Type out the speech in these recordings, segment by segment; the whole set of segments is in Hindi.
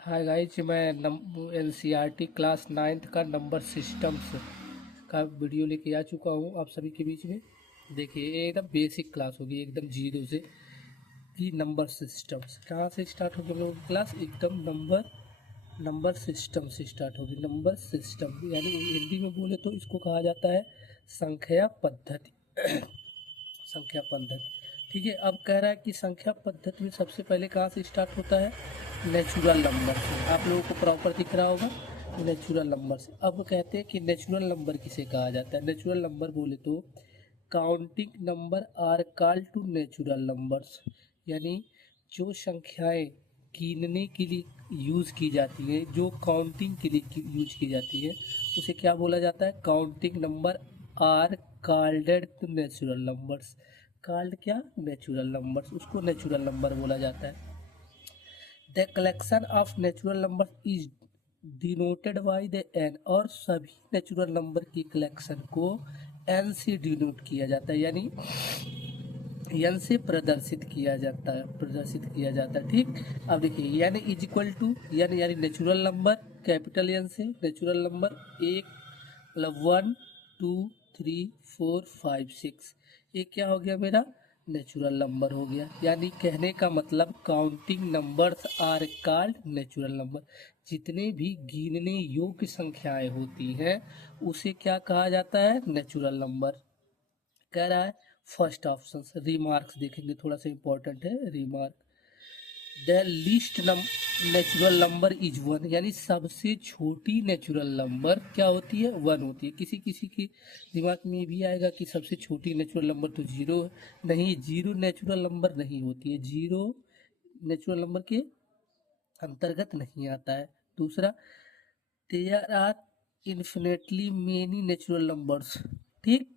हाय गाइज, मैं एनसीईआरटी क्लास 9th का नंबर सिस्टम्स का वीडियो लेके आ चुका हूँ आप सभी के बीच में। देखिए, ये एकदम बेसिक क्लास होगी, एकदम जीरो से कि नंबर सिस्टम्स कहाँ से स्टार्ट होगी हम लोगों की क्लास, एकदम नंबर सिस्टम से स्टार्ट होगी। नंबर सिस्टम यानी हिंदी में बोले तो इसको कहा जाता है संख्या पद्धति। संख्या पद्धति, ठीक है। अब कह रहा है कि संख्या पद्धति में सबसे पहले कहाँ से स्टार्ट होता है, नेचुरल नंबर से। आप लोगों को प्रॉपर दिख रहा होगा, नेचुरल नंबर से। अब कहते हैं कि नेचुरल नंबर किसे कहा जाता है। नेचुरल नंबर बोले तो counting number are called to natural numbers, यानी जो संख्याएं गिनने के लिए यूज़ की जाती है, जो काउंटिंग के लिए यूज की जाती है, उसे क्या बोला जाता है, counting number are called to natural numbers. Called क्या, नेचुरल नंबर्स, उसको नेचुरल नंबर बोला जाता है। The collection of natural number is denoted by the N, और सभी नेचुरल नंबर की कलेक्शन को एन से डिनोट किया जाता है, यानी एन से प्रदर्शित किया जाता है, ठीक। अब देखिए, N is equal to N यानी नेचुरल नंबर, कैपिटल एन से नेचुरल नंबर एक, मतलब 1 2 3 4 5 6, ये क्या हो गया मेरा, नेचुरल नंबर हो गया। यानी कहने का मतलब counting numbers are called natural number. जितने भी गिनने योग्य संख्याएं होती हैं उसे क्या कहा जाता है, नेचुरल नंबर। कह रहा है फर्स्ट ऑप्शन, रिमार्क्स देखेंगे, थोड़ा सा इंपॉर्टेंट है remark. The least natural number is 1, यानी सबसे छोटी नेचुरल नंबर क्या होती है, 1 होती है। किसी किसी के दिमाग में भी आएगा कि सबसे छोटी नेचुरल नंबर तो 0 है। नहीं, 0 नेचुरल नंबर नहीं होती है, 0 नेचुरल नंबर के अंतर्गत नहीं आता है। दूसरा, there are infinitely many natural numbers, ठीक।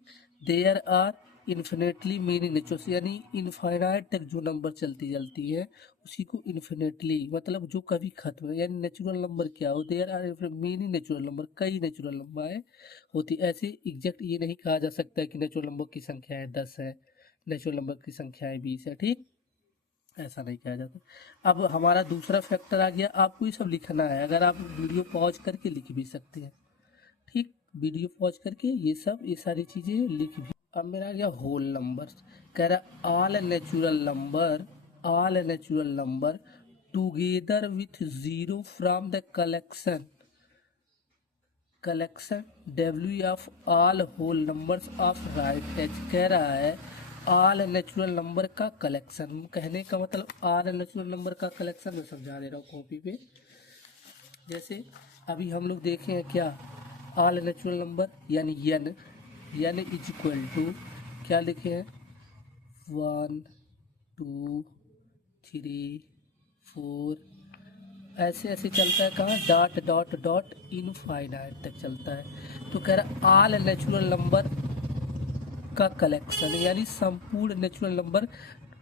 There are infinitely many natural, यानी इनफाइनाइट तक जो नंबर चलती है उसी को इन्फिनेटली, मतलब जो कभी खत्म है। यानी नेचुरल नंबर क्या हो, there are many natural number, कई नेचुरल नंबर होती। ऐसे एग्जैक्ट ये नहीं कहा जा सकता है कि नेचुरल नंबर की संख्याएं 10 है, नेचुरल नंबर की संख्याएं 20 है, ठीक। ऐसा नहीं कहा जाता। अब हमारा दूसरा फैक्टर आ गया, आपको ये सब लिखना है। अगर आप वीडियो पॉज करके लिख भी सकते हैं, ठीक। वीडियो पॉज करके ये सारी चीज़ें लिख भी। अब मेरा आ गया होल नंबर। कह रहा all natural number together with zero from the collection W of all whole numbers of right age. कह रहा है ऑल नेचुरल नंबर का कलेक्शन, कहने का मतलब ऑल नेचुरल नंबर का कलेक्शन मैं समझा दे रहा हूँ कॉपी पे। जैसे अभी हम लोग देखे हैं क्या, ऑल नेचुरल नंबर यानी एन इज इक्वल टू क्या लिखे हैं, 1 2 3 4, ऐसे ऐसे चलता है, कहाँ, डॉट डॉट डॉट इनफाइनाइट तक चलता है। तो कह रहा ऑल नेचुरल नंबर का कलेक्शन, यानी संपूर्ण नेचुरल नंबर,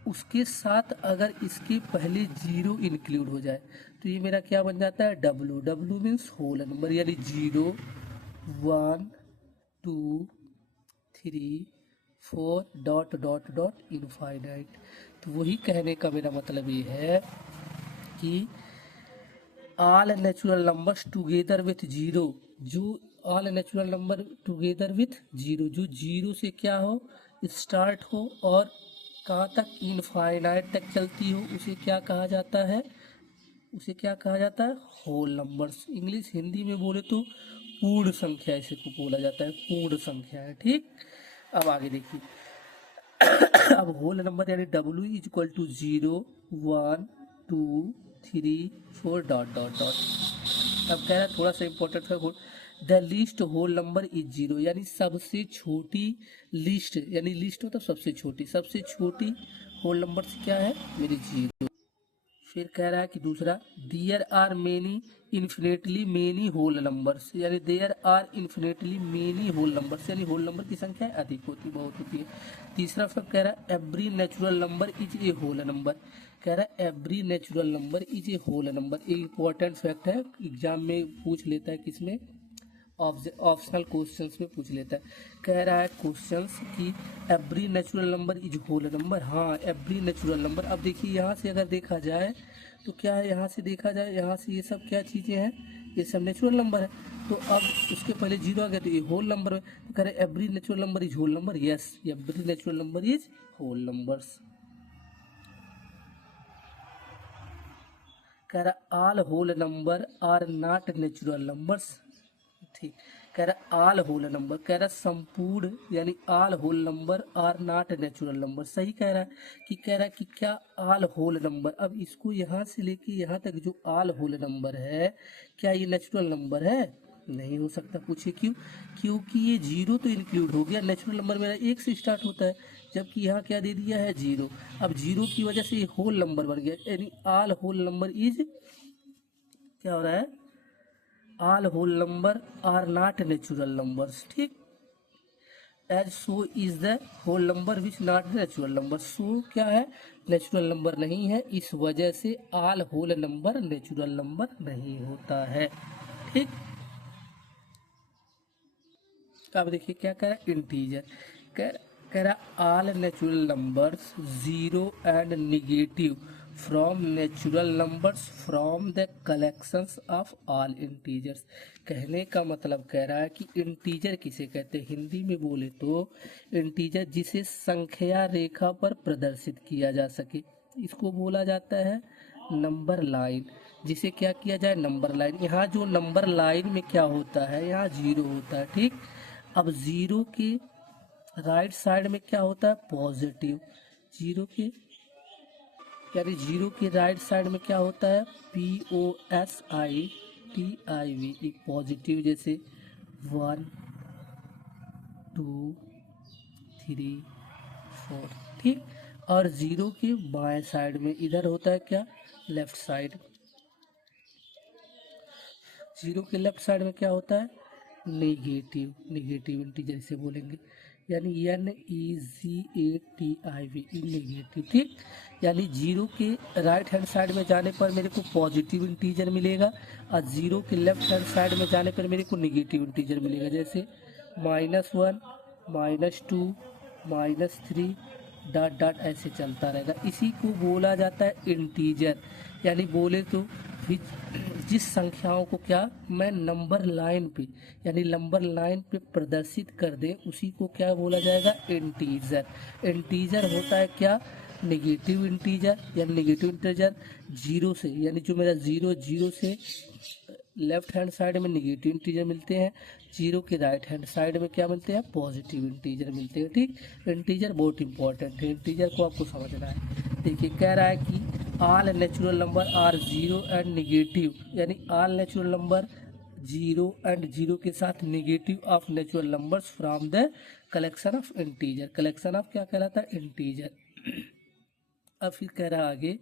उसके साथ अगर इसके पहले 0 इंक्लूड हो जाए तो ये मेरा क्या बन जाता है, डब्लू मीन्स होल नंबर, यानी 0 1 2 3 4 डॉट डॉट डॉट इनफाइनाइट। तो वही कहने का मेरा मतलब ये है कि all natural numbers together with 0, जो all natural number together with 0, जो 0 से क्या हो, स्टार्ट हो और कहाँ तक, इनफाइनाइट तक चलती हो, उसे क्या कहा जाता है, होल नंबर्स। इंग्लिश हिंदी में बोले तो पूर्ण संख्या इसे को बोला जाता है, पूर्ण संख्या है, ठीक। अब आगे देखिए, अब होल नंबर यानी W is equal to 0 1 2 3 4 dot dot dot. अब कह रहा है थोड़ा सा इंपॉर्टेंट है, the least whole number is 0, यानी सबसे छोटी लिस्ट, यानी लिस्ट मतलब सबसे छोटी होल नंबर क्या है मेरी, 0। फिर कह रहा है कि दूसरा, there are many infinitely many whole numbers, यानी there are infinitely many whole numbers, यानी होल नंबर की संख्या अधिक होती, बहुत होती है। तीसरा फैक्ट कह रहा है every natural number is a whole number. कह रहा है every natural number is a whole number, एक इंपॉर्टेंट फैक्ट है, एग्जाम में पूछ लेता है, किसमें, ऑप्शनल क्वेश्चंस में पूछ लेता है। कह रहा है क्वेश्चंस कि every natural number is whole number, हाँ एवरी नेचुरल नंबर। अब देखिए यहाँ से अगर देखा जाए तो क्या है, यहाँ से देखा जाए, यहाँ से ये सब क्या चीज़ें हैं, ये सब नेचुरल नंबर है। तो अब उसके पहले जीरो आ गया तो ये होल नंबर है। तो कह रहे every natural number is whole number, yes every natural number is whole numbers. कह रहा all whole number are not natural numbers, ठीक। कह रहा ऑल होल नंबर, कह रहा संपूर्ण यानी all whole number are not natural number, सही कह रहा है कि कह रहा है कि क्या ऑल होल नंबर। अब इसको यहाँ से लेके यहाँ तक जो ऑल होल नंबर है, क्या ये नेचुरल नंबर है? नहीं हो सकता। पूछे क्यों? क्योंकि ये जीरो तो इंक्लूड हो गया, नेचुरल नंबर मेरा एक से स्टार्ट होता है, जबकि यहाँ क्या दे दिया है, जीरो। अब जीरो की वजह से ये होल नंबर बन गया, यानी ऑल होल नंबर इज, क्या हो रहा है, all whole number are not natural numbers, ठीक। As so is the whole number which not natural number, so क्या है, नेचुरल नंबर नहीं है, इस वजह से all whole number natural number नहीं होता है, ठीक। अब देखिए क्या कह रहा है, इंटीजर। कह रहा all natural numbers zero and negative from natural numbers from the collections of all integers. कहने का मतलब कह रहा है कि इंटीजर किसे कहते हैं, हिंदी में बोले तो इंटीजर जिसे संख्या रेखा पर प्रदर्शित किया जा सके, इसको बोला जाता है नंबर लाइन। जिसे क्या किया जाए, नंबर लाइन। यहाँ जो नंबर लाइन में क्या होता है, यहाँ जीरो होता है, ठीक। अब जीरो के राइट साइड में क्या होता है, पॉजिटिव। जीरो के यानी जीरो के राइट साइड में क्या होता है, POSITIV, एक पॉजिटिव, जैसे 1 2 3 4, ठीक। और जीरो के बाएं साइड में इधर होता है क्या, लेफ्ट साइड। जीरो के लेफ्ट साइड में क्या होता है, नेगेटिव, नेगेटिव इंटीजर इसे बोलेंगे, यानी NEGATIV, नेगेटिव, ठीक। यानी जीरो के राइट हैंड साइड में जाने पर मेरे को पॉजिटिव इंटीजर मिलेगा, और जीरो के लेफ्ट हैंड साइड में जाने पर मेरे को नेगेटिव इंटीजर मिलेगा, जैसे -1 -2 -3 डॉट डॉट ऐसे चलता रहेगा। इसी को बोला जाता है इंटीजर। यानी बोले तो जिस संख्याओं को क्या मैं नंबर लाइन पे यानी नंबर लाइन पे प्रदर्शित कर दे, उसी को क्या बोला जाएगा, इंटीजर। इंटीजर होता है क्या, नेगेटिव इंटीजर या नेगेटिव इंटीजर जीरो से, यानी जो मेरा जीरो से लेफ्ट हैंड साइड में नेगेटिव इंटीजर मिलते हैं, जीरो के राइट हैंड साइड में क्या मिलते हैं, पॉजिटिव इंटीजर मिलते हैं, ठीक। इंटीजर बहुत इंपॉर्टेंट है, इंटीजर को आपको समझना है। देखिए कह रहा है कि all natural number are zero and negative, यानी all natural number zero and zero के साथ negative of natural numbers from the collection of integer. Collection of क्या कहलाता है, इंटीजर। अब फिर कह रहा आगे,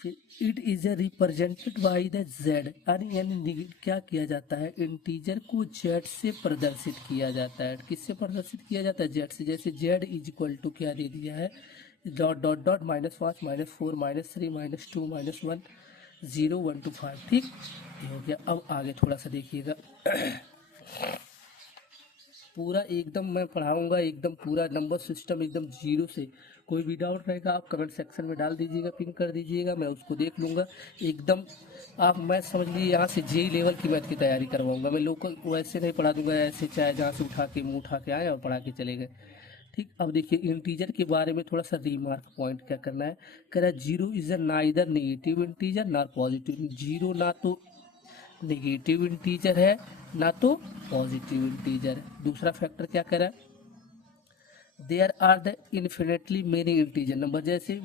फिर it is a represented by the Z, यानी क्या किया जाता है, इंटीजर को जेड से प्रदर्शित किया जाता है। किससे प्रदर्शित किया जाता है, जेड से। जैसे जेड इज इक्वल टू क्या दे दिया है, डॉट डॉट डॉट -5 -4 -3 -2 -1 0 1 2 5, ठीक। ये हो गया। अब आगे थोड़ा सा देखिएगा, पूरा एकदम मैं पढ़ाऊंगा, एकदम पूरा नंबर सिस्टम एकदम जीरो से। कोई भी डाउट रहेगा आप कमेंट सेक्शन में डाल दीजिएगा, पिन कर दीजिएगा, मैं उसको देख लूँगा एकदम। आप मैथ समझ लीजिए, यहाँ से जेई लेवल की मैथ की तैयारी करवाऊंगा मैं। लोकल वैसे नहीं पढ़ा दूंगा, ऐसे चाहे जहाँ से उठा के मुँह उठा के आए और पढ़ा के चले गए, ठीक। अब देखिए इंटीजर के बारे में थोड़ा सा रिमार्क पॉइंट क्या करना है। कह रहा है zero is neither negative integer ना पॉजिटिव। जीरो ना तो नेगेटिव इंटीजर है ना तो पॉजिटिव इंटीजर है। दूसरा फैक्टर क्या कह रहा है, there are the infinitely many integer number. जैसे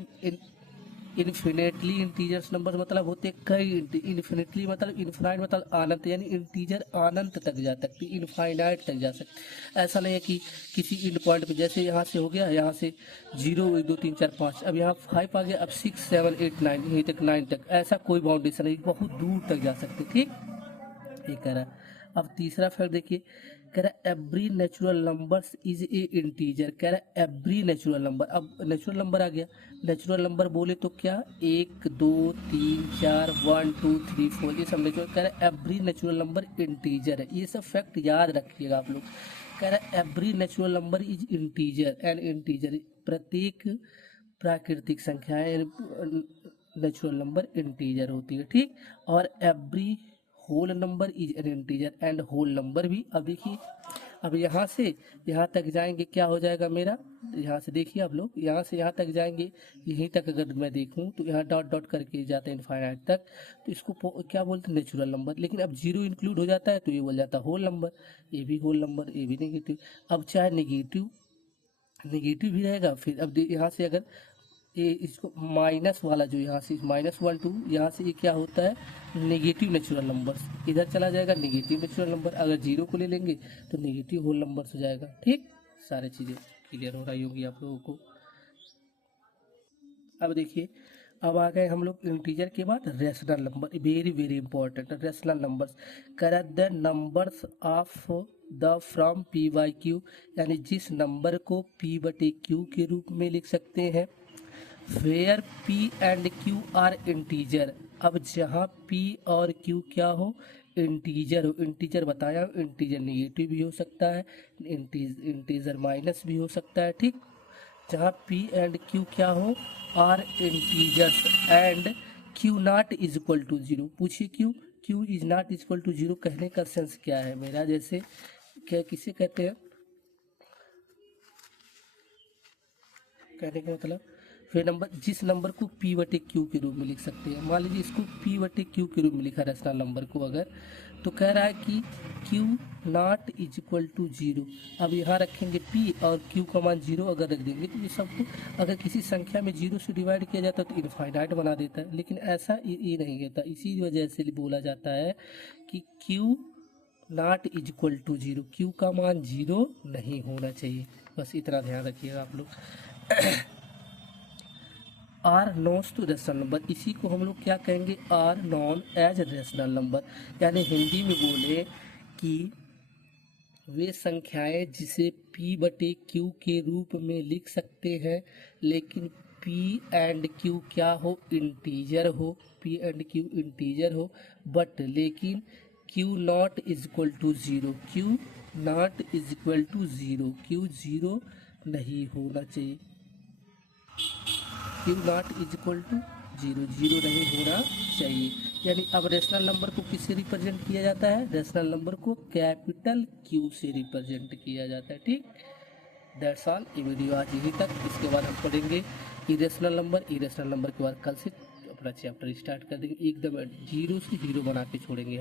इन्फिनेटली इंटीजर्स नंबर मतलब होते कई, इन्फिनेटली मतलब इन्फाइनाइट मतलब अनंत, यानी इंटीजर अनंत तक जा सकती, इनफाइनाइट तक जा सकती। ऐसा नहीं है कि किसी इंड पॉइंट पे, जैसे यहाँ से हो गया, यहाँ से 0 1 2 3 4 5, अब यहाँ 5 आ गया, अब 6 7 8 9 यहीं तक 9 तक, ऐसा कोई बाउंडेशन नहीं, बहुत दूर तक जा सकते, ठीक। ये कह रहा है। अब तीसरा फैक्ट देखिए, कह रहा है every natural numbers is a integer. कह रहा है एवरी नेचुरल नंबर, अब नेचुरल नंबर आ गया। नेचुरल नंबर बोले तो क्या, 1 2 3 4 1 2 3 4, ये सब नेचुरल। कह रहा है एवरी नेचुरल नंबर इंटीजर है, ये सब फैक्ट याद रखिएगा आप लोग। कह रहा है every natural number is integer and integer, प्रत्येक प्राकृतिक संख्याएं नेचुरल नंबर इंटीजर होती है, ठीक। और every whole number is an integer and whole number भी। अब देखिए, अब यहाँ से यहाँ तक जाएंगे क्या हो जाएगा मेरा, यहाँ से देखिए आप लोग, यहाँ से यहाँ तक जाएंगे, यहीं तक अगर मैं देखूँ तो यहाँ डॉट डॉट करके जाते हैं इनफाइनाइट तक, तो इसको क्या बोलते हैं, नेचुरल नंबर। लेकिन अब जीरो इंक्लूड हो जाता है तो ये बोल जाता है होल नंबर, ये भी होल नंबर, ये भी नेगेटिव। अब चाहे नेगेटिव भी रहेगा, फिर अब यहाँ से अगर ये इसको माइनस वाला जो यहाँ से -1 2, यहाँ से ये क्या होता है, नेगेटिव नेचुरल नंबर्स, इधर चला जाएगा नेगेटिव नेचुरल नंबर। अगर जीरो को ले लेंगे तो नेगेटिव होल नंबर्स हो जाएगा, ठीक। सारी चीज़ें क्लियर हो रही होगी आप लोगों को। अब देखिए, अब आ गए हम लोग इंटीजर के बाद rational number, very very important. Rational numbers कर the numbers of the from P by Q, यानी जिस नंबर को पी बटे क्यू के रूप में लिख सकते हैं। Where P and Q are integer, अब जहाँ P और Q क्या हो, इंटीजर हो। इंटीजर बताया, इंटीजर नेगेटिव भी हो सकता है, इंटीजर माइनस भी हो सकता है, ठीक। जहाँ P एंड Q क्या हो, are integers and Q not is equal to zero. पूछिए क्यों, Q is not equal to zero कहने का सेंस क्या है मेरा, जैसे क्या किसे कहते हैं, कहने का मतलब फिर नंबर, जिस नंबर को P बटे Q के रूप में लिख सकते हैं। मान लीजिए इसको P बटे Q के रूप में लिखा रेशनल नंबर को अगर, तो कह रहा है कि Q not is equal to zero. अब यहाँ रखेंगे P और Q का मान जीरो अगर रख देंगे तो ये सबको अगर किसी संख्या में जीरो से डिवाइड किया जाता है तो इनफाइनाइट बना देता है, लेकिन ऐसा ये नहीं होता। इसी वजह से बोला जाता है कि Q not is equal to zero, Q का मान जीरो नहीं होना चाहिए, बस इतना ध्यान रखिएगा आप लोग। Are known as to rational number, इसी को हम लोग क्या कहेंगे, are known as rational number. यानी हिंदी में बोले कि वे संख्याएं जिसे P बटे Q के रूप में लिख सकते हैं, लेकिन P एंड Q क्या हो, इंटीजर हो, P एंड Q इंटीजर हो, बट लेकिन Q not is equal to zero, Q not is equal to zero, Q zero नहीं होना चाहिए, Q not is equal to zero, zero नहीं होना चाहिए। यानी अब रेशनल नंबर को किससे रिप्रेजेंट किया जाता है, रेशनल नंबर को कैपिटल Q से रिप्रेजेंट किया जाता है, ठीक। दैट्स ऑल, ये वीडियो आज यहीं तक। इसके बाद हम पढ़ेंगे इरेशनल नंबर। इरेशनल नंबर के बाद कल से अपना चैप्टर स्टार्ट कर देंगे, एकदम जीरो से हीरो बना के छोड़ेंगे।